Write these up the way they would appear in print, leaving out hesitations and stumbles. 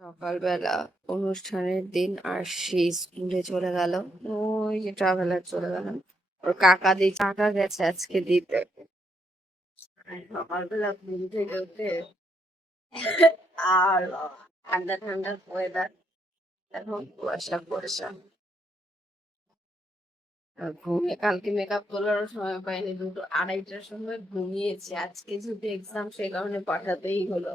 সকালবেলা অনুষ্ঠানের দিন আর সেই স্কুলে চলে গেল, ওই যে ট্রাভেলার চলে গেল, ওর কাকা গেছে আজকে দিতে। সকালবেলা ঘুম থেকে উঠে আর ঠান্ডা ঠান্ডা ওয়েদার, এখন কুয়াশা কুয়াশা। ঘুমিয়ে কালকে মেকআপ তোলারও সময় পাইনি, 2টো-2:30টার সময় ঘুমিয়েছি। আজকে যদি এক্সাম, সেই কারণে পাঠাতেই হলো।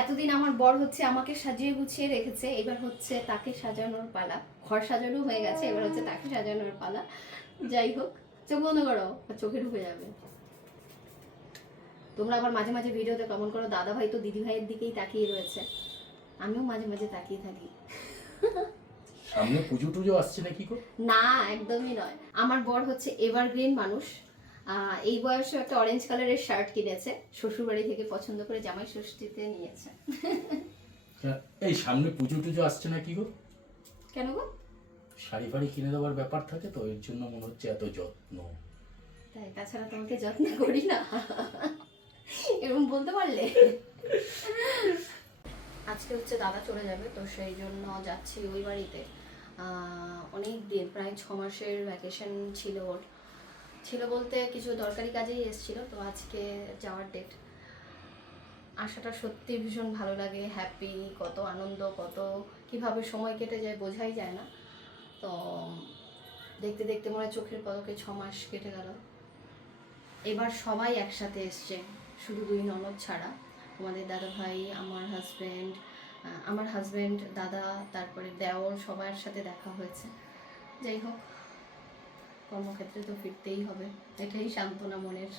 এতদিন আমার বর হচ্ছে আমাকে সাজিয়ে গুছিয়ে রেখেছে, এবার হচ্ছে তাকে সাজানোর পালা। ঘর সাজানো হয়ে গেছে, এবার হচ্ছে তাকে সাজানোর পালা। যাই হোক, চোখ বন্ধ করো, চোখে ঢুকে যাবে। তোমরা আবার মাঝে মাঝে ভিডিওতে কমেন্ট করো দাদা ভাই তো দিদি ভাইয়ের দিকেই তাকিয়ে রয়েছে, আমিও মাঝে মাঝে তাকিয়ে থাকি। সামনে পুজো টুজো আসছে নাকি গো? না, একদমই নয়। আমার বর হচ্ছে এভারগ্রিন মানুষ। এই বয়সে একটা অরেঞ্জ কালারের শার্ট কিনেছে, শ্বশুর বাড়ি থেকে পছন্দ করে জামাই ষষ্ঠীতে নিয়েছে। এই সামনে পুজো টুজো আসছে নাকি গো? কেন গো? শাড়ি ফাড়ি কিনে দেওয়ার ব্যাপার থাকে তো, এর জন্য মনে হচ্ছে এত যত্ন। তাই? তাছাড়া তোমাকে যত্ন করি না এরকম বলতে পারলে। আজকে হচ্ছে দাদা চলে যাবে, তো সেই জন্য যাচ্ছি ওই বাড়িতে। অনেক দিন, প্রায় 6 মাসের ভ্যাকেশন ছিল ওর। ছিল বলতে কিছু দরকারি কাজেই এসেছিল, তো আজকে যাওয়ার ডেট। আশাটা সত্যি ভীষণ ভালো লাগে, হ্যাপি, কত আনন্দ, কত কিভাবে সময় কেটে যায় বোঝাই যায় না। তো দেখতে দেখতে মনে হয় চোখের পলকে 6 মাস কেটে গেল। এবার সবাই একসাথে এসছে, শুধু 2 ননদ ছাড়া। আমাদের দাদা ভাই, আমার হাজব্যান্ড, দাদা, তারপরে দেওর, সবার সাথে দেখা হয়েছে। যাই হোক, কর্মক্ষেত্রে তো ফিরতেই হবে, এটাই সান্ত্বনা মনের।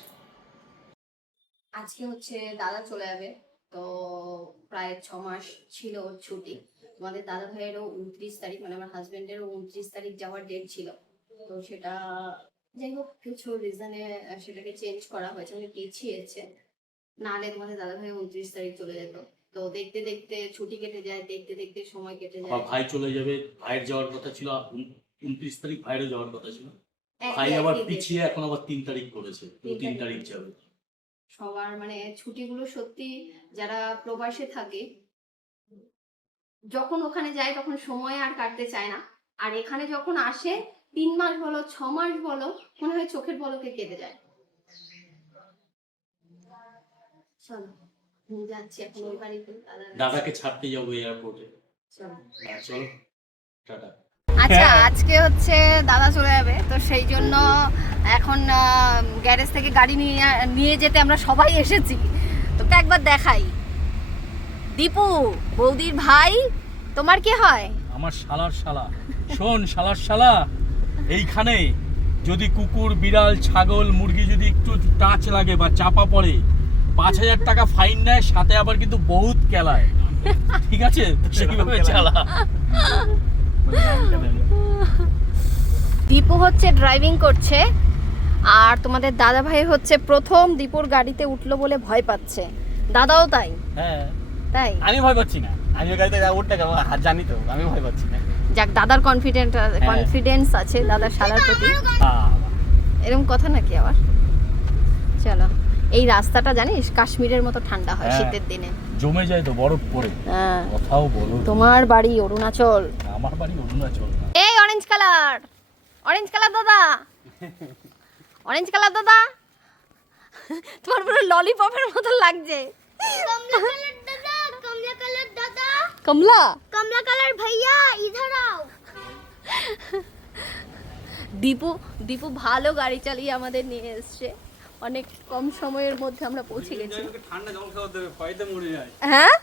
আজকে হচ্ছে দাদা চলে যাবে, তো প্রায় 6 মাস ছিল ওর ছুটি। আমাদের দাদা ভাইয়েরও 29 তারিখ, মানে আমার হাজব্যান্ডেরও 29 তারিখ যাওয়ার ডেট ছিল, তো সেটা যাই হোক কিছু রিজনে সেটাকে চেঞ্জ করা হয়েছে, মানে পিছিয়েছে। নাহলে তোমাদের দাদা ভাই 29 তারিখ চলে যেত। তো দেখতে দেখতে ছুটি কেটে যায়, দেখতে দেখতে সময় কেটে যায়। ভাই চলে যাবে, ভাইয়ের যাওয়ার কথা ছিল 29 তারিখ, ভাইয়েরও যাওয়ার কথা ছিল। ভাই আবার পিছিয়ে এখন আবার 3 তারিখ করেছে, 3 তারিখ যাবে। সবার মানে ছুটিগুলো সত্যি, যারা প্রবাসে থাকে যখন ওখানে যায় তখন সময় আর কাটতে চায় না, আর এখানে যখন আসে 3 মাস বলো 6 মাস বলো, মনে হয় চোখের পলকে কেটে যায়। চলো যাচ্ছি এখন ওই বাড়িতে, দাদাকে ছাড়তে যাবো এয়ারপোর্টে। চলো, টাটা। আচ্ছা, আজকে হচ্ছে দাদা চলে যাবে, তো সেই জন্য এখন গ্যারেজ থেকে গাড়ি নিয়ে যেতে আমরা সবাই এসেছি। তোকে একবার দেখাই, দীপু বৌদির ভাই, তোমার কি হয়? আমার শালার শালা। শোন শালার শালা, এইখানে যদি কুকুর, বিড়াল, ছাগল, মুরগি যদি একটু টাচ লাগে বা চাপা পড়ে 5,000 টাকা ফাইন নেয়, সাথে আবার কিন্তু বহুত কেলায়। ঠিক আছে, সেইভাবে চালা। দীপু হচ্ছে ড্রাইভিং করছে, আর তোমাদের দাদা ভাই হচ্ছে প্রথম দীপুর গাড়িতে উঠলো বলে ভয় পাচ্ছে। দাদাও তাই? হ্যাঁ তাই? আমি ভয় পাচ্ছি না, আমি গাড়িতে উঠতে জানি তো, আমি ভয় পাচ্ছি না। যাক, দাদার কনফিডেন্স আছে দাদার শালার প্রতি। এরকম কথা নাকি আবার? চলো, এই রাস্তাটা জানিস কাশ্মীরের মতো ঠান্ডা হয় শীতের দিনে, জমে যায় তো বরফ পড়ে। হ্যাঁ, কথাও বলো। তোমার বাড়ি অরুণাচল? আমার বাড়ি অরুণাচল। এই অরেঞ্জ কালার দাদা, অরেঞ্জ কালার দাদা, তোমার পুরো ললিপপের মতো লাগছে। কমলা কালার ভাইয়া ইধার আও। দীপু ভালো গাড়ি চালিয়ে আমাদের নিয়ে এসছে, অনেক কম সময়ের মধ্যে আমরা পৌঁছে গেছি। ঠান্ডা জল খাওয়াতে হবে, ভয়তে মরে যায়। হ্যাঁ,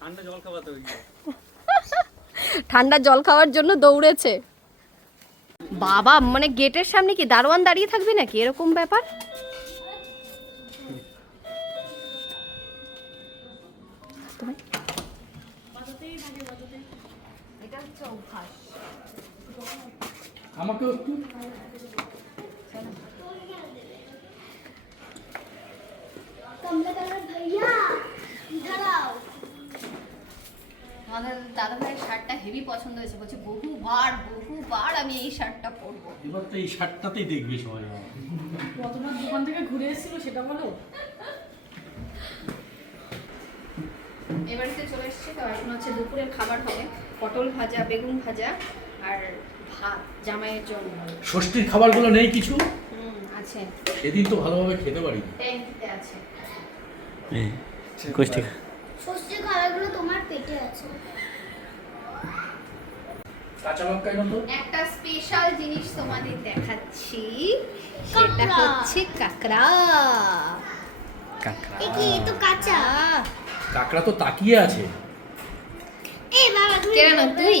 ঠান্ডা জল খাওয়াতে হবে। ঠান্ডা জল খাওয়ার জন্য দৌড়েছে। বাবা, মানে গেটের সামনে কি দারোয়ান দাঁড়িয়ে থাকবে নাকি, এরকম ব্যাপার? আমাকে একটু कमला कलर भैया इधर आओ। আমাদের দাদা ভাইয়ের শার্টটা হেভি পছন্দ হয়েছে, বলছে বহুবার আমি এই শার্টটা পরবো। এবার তো এই শার্টটাতেই দেখবি সবাই। কতটা দোকান থেকে ঘুরে এসেছিল সেটা বলো। এবারেতে চলে এসেছি, তো এখন হচ্ছে দুপুরের খাবার হবে পটল ভাজা, বেগুন ভাজা আর ভাত জামাইয়ের জন্য। ষষ্ঠীর খাবারগুলো নেই কিছু? আছে, সেদিন তো ভালোভাবে খেতে পারি। ট্যাঙ্কিতে আছে। ষষ্ঠীর খাবারগুলো তোমার পেটে আছে। কাঁচা লঙ্কা এনো তো। একটা স্পেশাল জিনিস তোমাদের দেখাচ্ছি, সেটা কাঁকড়া। হচ্ছে কাঁকড়া। এ কি, এ তো কাঁচা। কাঁকড়া তো তাকিয়ে আছে। এই বাবা তুমি কেন বলবে? তুই?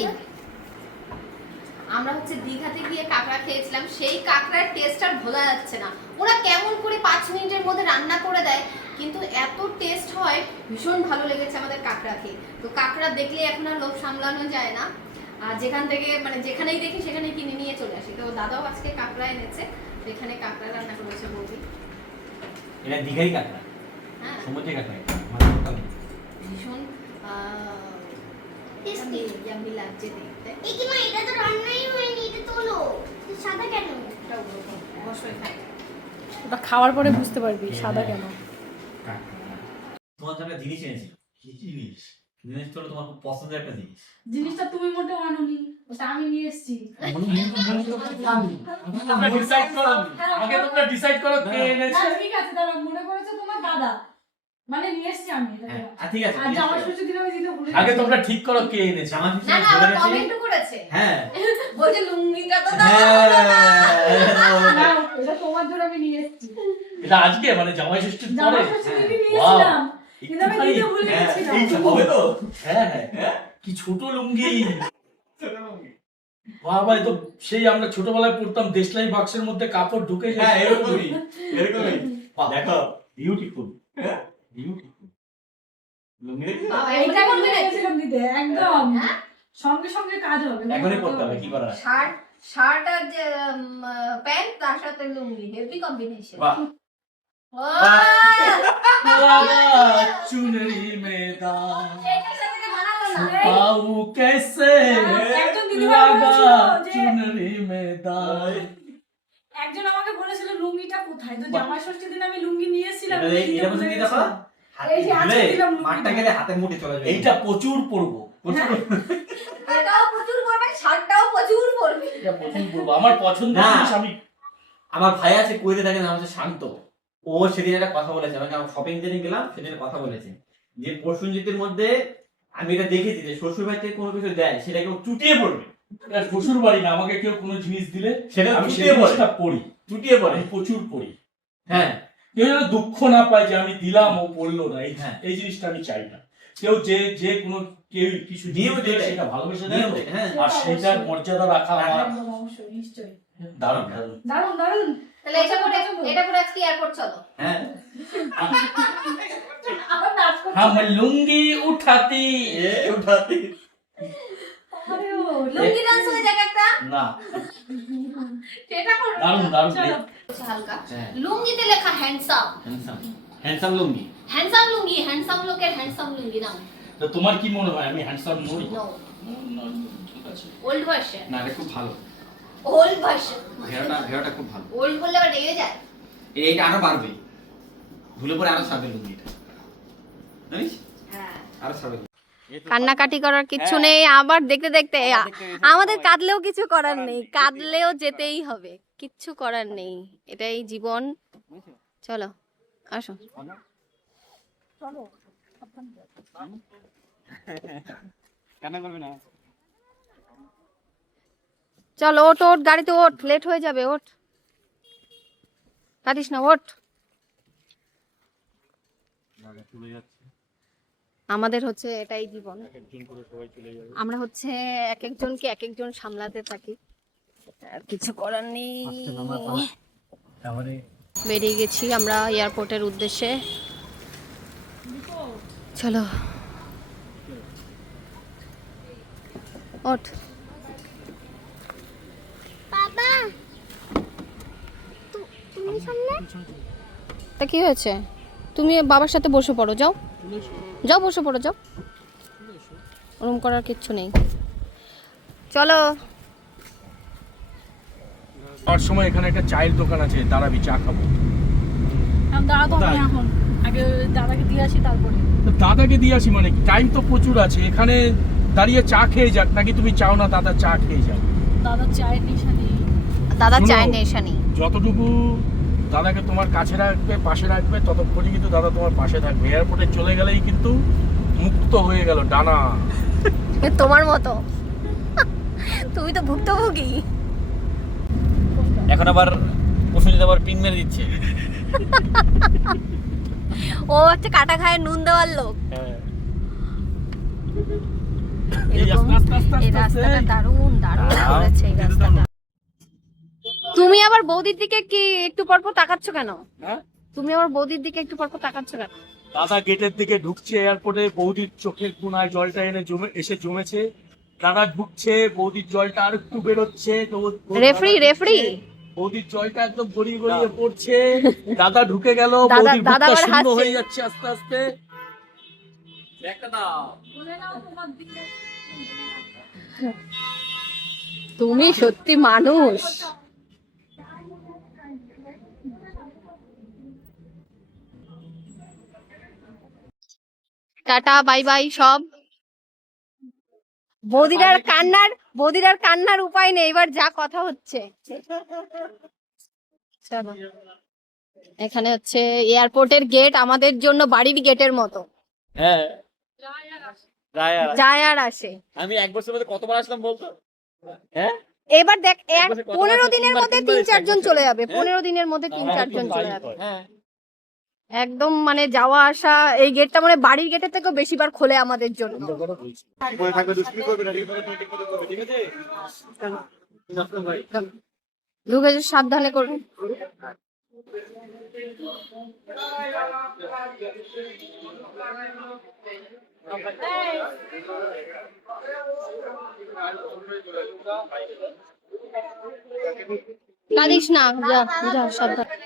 আমরা হচ্ছে দীঘাতে গিয়ে কাঁকড়া খেয়েছিলাম, সেই কাঁকড়ার টেস্ট আর ভোলা যাচ্ছে না। ওরা কেমন করে 5 মিনিটের মধ্যে রান্না করে দেয়, কিন্তু এত টেস্ট হয়, ভীষণ ভালো লেগেছে আমাদের কাঁকড়া খেয়ে। তো কাঁকড়া দেখলে এখন আর লোভ সামলানো যায় না, আর যেখান থেকে মানে যেখানেই দেখি সেখানেই কিনে নিয়ে চলে আসি। তো দাদাও আজকে কাঁকড়া এনেছে, তো এখানে কাঁকড়া রান্না করেছে বৌদি। এটা দীঘাই কাঁকড়া, হ্যাঁ, সমুদ্রে কাঁকড়া, মানে লোকাল। ভীষণ টেস্টি। ইয়াম্মি লাগছে দেখতে। এ কি মা, এটা তো রান্নাই হয়নি, এটা তোলো। এটা সাদা কেন? এটা ওরকম অবশ্যই খাই। ওটা খাওয়ার পরে বুঝতে পারবি সাদা কেন। তোমার জন্য একটা জিনিস এনেছিল। কি জিনিস? জিনিসটা হলো তোমার খুব পছন্দের একটা জিনিস। জিনিসটা তুমি মোটেও আনোনি, ওটা আমি নিয়ে এসেছি। ডিসাইড করো, আগে তোমরা ডিসাইড করো কে না এনেছে। ঠিক আছে, দাঁড়া, মনে করেছে তোমার দাদা, মানে নিয়ে এসেছি আমি এটা। হ্যাঁ, ঠিক আছে। আর জামা ষষ্ঠীর দিন আমি দিতে ভুলে আগে গেছি। তোমরা ঠিক করো কে এনেছে। জামা না ষষ্ঠীর না, বলে আবার গেছি। কমেন্টও করেছে, হ্যাঁ। বলছে লুঙ্গিটা তো দাও। না, এটা তোমার জন্য আমি নিয়ে এসেছি। এটা আজকে মানে জামাই ষষ্ঠীর জামা পরে। ষষ্ঠীর দিনই নিয়ে Wow! এসেছিলাম, কিন্তু আমি একটুখানি- দিতে ভুলে হ্যাঁ, গেছিলাম। এইটুকু হবে তো? হ্যাঁ হ্যাঁ, কি ছোট লুঙ্গি। বাবা, এ তো সেই আমরা ছোটবেলায় পড়তাম দেশলাই বাক্সের মধ্যে কাপড় ঢুকে যায়। হ্যাঁ, এরকমই। এরকমই। বাহ, দেখো, বিউটিফুল হ্যাঁ, বিউটিফুল। লুঙ্গি দেখছো? বাবা, এইটা এইটা আমি করবে নিয়ে নাকি? গেছিলাম দিতে, একদম হ্যাঁ? সঙ্গে সঙ্গে কাজ হবে। এখনই পড়তে হবে, কি করার? শার্ট আর যে প্যান্ট, তার সাথে লুঙ্গি, হেভি কম্বিনেশন। বাহ। चुनरी में दाग এটার সাথে যে বানালো না। पाऊ कैसे একজন দিদিভাই लगा বলেছিল যে चुनरी में दाग। একজন আমাকে বলেছিল লুঙ্গিটা কোথায়, তো জামাই ষষ্ঠীর দিন আমি লুঙ্গি নিয়ে এসেছিলাম। এটা এই- এটা বুঝে কি দেখো? হাতে এই যে আজকে তুলে দিলাম লুঙ্গি। মাঠটা গেলে হাতে মুঠে চলে যাবে। এইটা প্রচুর পড়বো, প্রচুর। এটাও প্রচুর করবে, শার্টটাও প্রচুর করবে। এটা প্রচুর পড়বো। আমার পছন্দের না। জিনিস আমি আমার ভাই আছে কুয়েতে থাকে, নাম হচ্ছে শান্ত। ও সেদিন একটা কথা বলেছে আমাকে, আমি শপিং যেদিন গেলাম সেদিন একটা কথা বলেছে যে প্রসেনজিতের মধ্যে আমি এটা দেখেছি যে শ্বশুর বাড়ি থেকে কোনো কিছু দেয় সেটাকে ও চুটিয়ে পড়বে। এটা শ্বশুর বাড়ি না, আমাকে কেউ কোনো জিনিস দিলে সেটা আমি সেই চুটিয়ে পড়ে, জিনিসটা পড়ি, চুটিয়ে পড়ে। আমি প্রচুর পড়ি। হ্যাঁ, কেউ যেন দুঃখ না পায় যে আমি দিলাম ও পড়লো না, এই হ্যাঁ। এই জিনিসটা আমি চাই না। কেউ যে কোনো কেউ কিছু নিয়ম জিনিস দেয় দেয়। সেটা ভালোবেসে দেয় নিয়ম তো। দেয়, হ্যাঁ। আর সেটার মর্যাদা রাখা আমার একদম অবশ্যই, নিশ্চয়ই। দারুণ দারুণ। দারুণ দারুণ। তাহলে এটা করে আজকে এয়ারপোর্ট চলো। হ্যাঁ। আবার নাচ করছে। हम लुंगी उठाती এ উঠাতে। আরে ও, লুঙ্গি ডান্স হয়ে যাক একটা, না, সেটা করো। দারুণ দারুণ। চলো। হালকা হ্যাঁ। লুঙ্গিতে লেখা হ্যান্ডসাম, হ্যান্ডসাম, হ্যান্ডসাম লুঙ্গি। হ্যান্ডসাম লুঙ্গি, হ্যান্ডসাম লোকের হ্যান্ডসাম লুঙ্গি নাও। তো তোমার কি মনে হয় আমি হ্যান্ডসাম নই? নো, না, ঠিক আছে। ওল্ড ভার্সন, না, এটা খুব ভালো। Old version. ভেড়াটা খুব ভালো। ওল্ড বললে আবার রেগে যায়। এইটা আরো বাড়বে, ধুলে পরে আরো সারবে লুঙ্গিটা, জানিস? হ্যাঁ, আরো সারবে। কান্নাকাটি করার কিচ্ছু নেই, আবার দেখতে দেখতে আমাদের কাঁদলেও কিছু করার নেই, কাঁদলেও যেতেই হবে, কিচ্ছু করার নেই, এটাই জীবন। চলো আসো। কান্না করবে না। চলো ওঠ ওঠ, গাড়িতে ওঠ, লেট হয়ে যাবে, ওঠ, কাঁদিস না, ওঠ। আমাদের হচ্ছে এটাই জীবন, আমরা হচ্ছে এক একজনকে এক একজন সামলাতে থাকি, আর কিছু করার নেই। বেরিয়ে গেছি আমরা এয়ারপোর্টের উদ্দেশ্যে, চলো ওঠ। বাবা, তুমি সামনে। তা কি হয়েছে, তুমি বাবার সাথে বসে পড়ো, যাও যাও বসে পড়ো, যাও ওরম করার কিচ্ছু নেই। চলো। আর সময় এখানে একটা চায়ের দোকান আছে, দাঁড়াবি চা খাবো। দাঁড়াতো কোথায়? এখন আগে দাদাকে দিয়ে আসি তারপরে। তো দাদাকে দিয়ে আসি মানে টাইম তো প্রচুর আছে, এখানে দাঁড়িয়ে চা খেয়ে যাক, নাকি তুমি চাও না দাদা চা খেয়ে যাও? দাদার চায়ের নেশা নেই। দাদা শোনো, চায় নেশা নেই। যতটুকু দাদাকে তোমার কাছে রাখবে, পাশে রাখবে, ততক্ষণই কিন্তু দাদা তোমার পাশে থাকবে। এয়ারপোর্টে চলে গেলেই কিন্তু মুক্ত হয়ে গেল ডানা। তোমার মতো। তুমি তো ভুক্তভোগী। এখন আবার প্রসেনজিৎ আবার পিন মেরে দিচ্ছে। ও হচ্ছে কাটা খায় নুন দেওয়ার লোক। এই এরকম আস্তে আস্তে আস্তে এই আস্তে আস্তে। রাস্তাটা দারুণ দারুণ দাও। করেছে এই রাস্তাটা। তুমি আবার বৌদির দিকে কি একটু পরপর তাকাচ্ছ কেন? হ্যাঁ? তুমি আবার বৌদির দিকে একটু পরপর তাকাচ্ছ কেন? দাদা গেটের দিকে ঢুকছে এয়ারপোর্টে, বৌদির চোখের কোনায় জলটা এসে জমেছে। দাদা ঢুকছে, বৌদির জলটা আর একটু বেরোচ্ছে, তো রেফরি রেফরি বৌদির জলটা একদম গড়িয়ে গড়িয়ে পড়ছে। দাদা ঢুকে গেল, দাদা- বৌদির দাদা বুকটা আবার শূন্য হাসছে। হয়ে যাচ্ছে আস্তে আস্তে। একটা দাও। তুমি সত্যি মানুষ। টাটা বাই বাই সব। বৌদির আর কান্নার উপায় নেই, এবার যা কথা হচ্ছে। চলো। এখানে হচ্ছে এয়ারপোর্টের গেট, আমাদের জন্য বাড়ির গেটের মতো, হ্যাঁ যায় আর আসে। আমি এক বছরের মধ্যে কতবার আসলাম বলতো? হ্যাঁ এবার দেখ এক বছরে কতবার 15 আসলাম? দিনের তিনবার, মধ্যে তিনবার 3-4 জন এসেছি। চলে যাবে। হ্যাঁ? 15 দিনের মধ্যে 3-4 জন চলে যাবে। হ্যাঁ একদম মানে যাওয়া আসা, এই গেটটা মানে বাড়ির গেটের থেকেও বেশিবার খোলে আমাদের জন্য। ঢুকে যে সাবধানে করুন। কাঁদিস না, যা যা সাবধানে।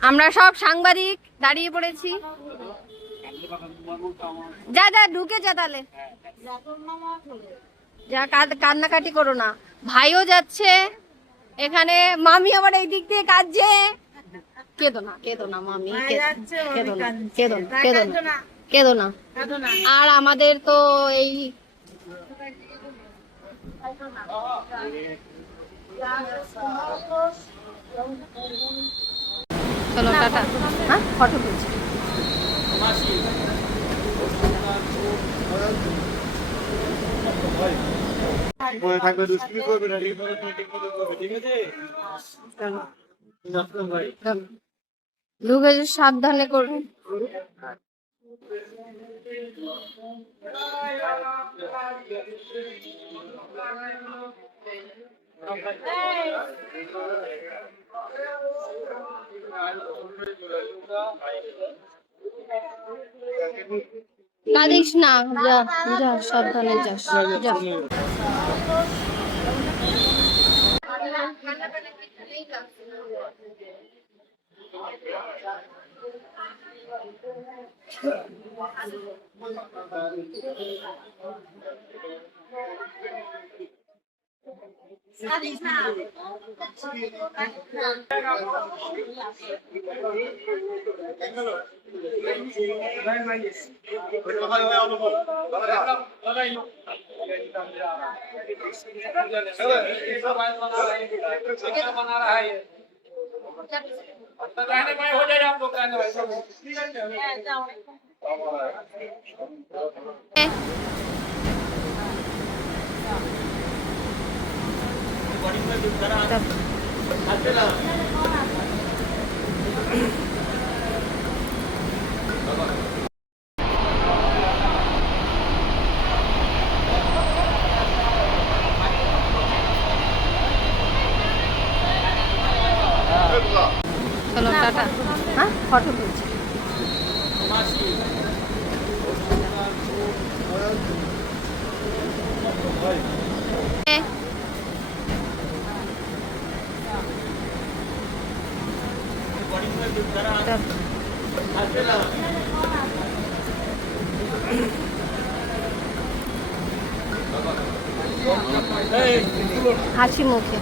আমরা সব সাংবাদিক দাঁড়িয়ে পড়েছি। যা যা ঢুকে যা তাহলে, যা কান্নাকাটি করো না। ভাইও যাচ্ছে এখানে, মামি আবার এই দিক দিয়ে কাঁদছে। কেঁদো না কেঁদো না মামি, কেঁদো না কেঁদো না কেঁদো না কেঁদো না। আর আমাদের তো এই চলো টাটা। হ্যাঁ ফটো তুলছি। ঢুকে যে সাবধানে করুন। কাঁদিস না, যা যা সাবধানে যাস যা। চলো টাটা। হ্যাঁ ফটো তুলছি। হাসি মুখে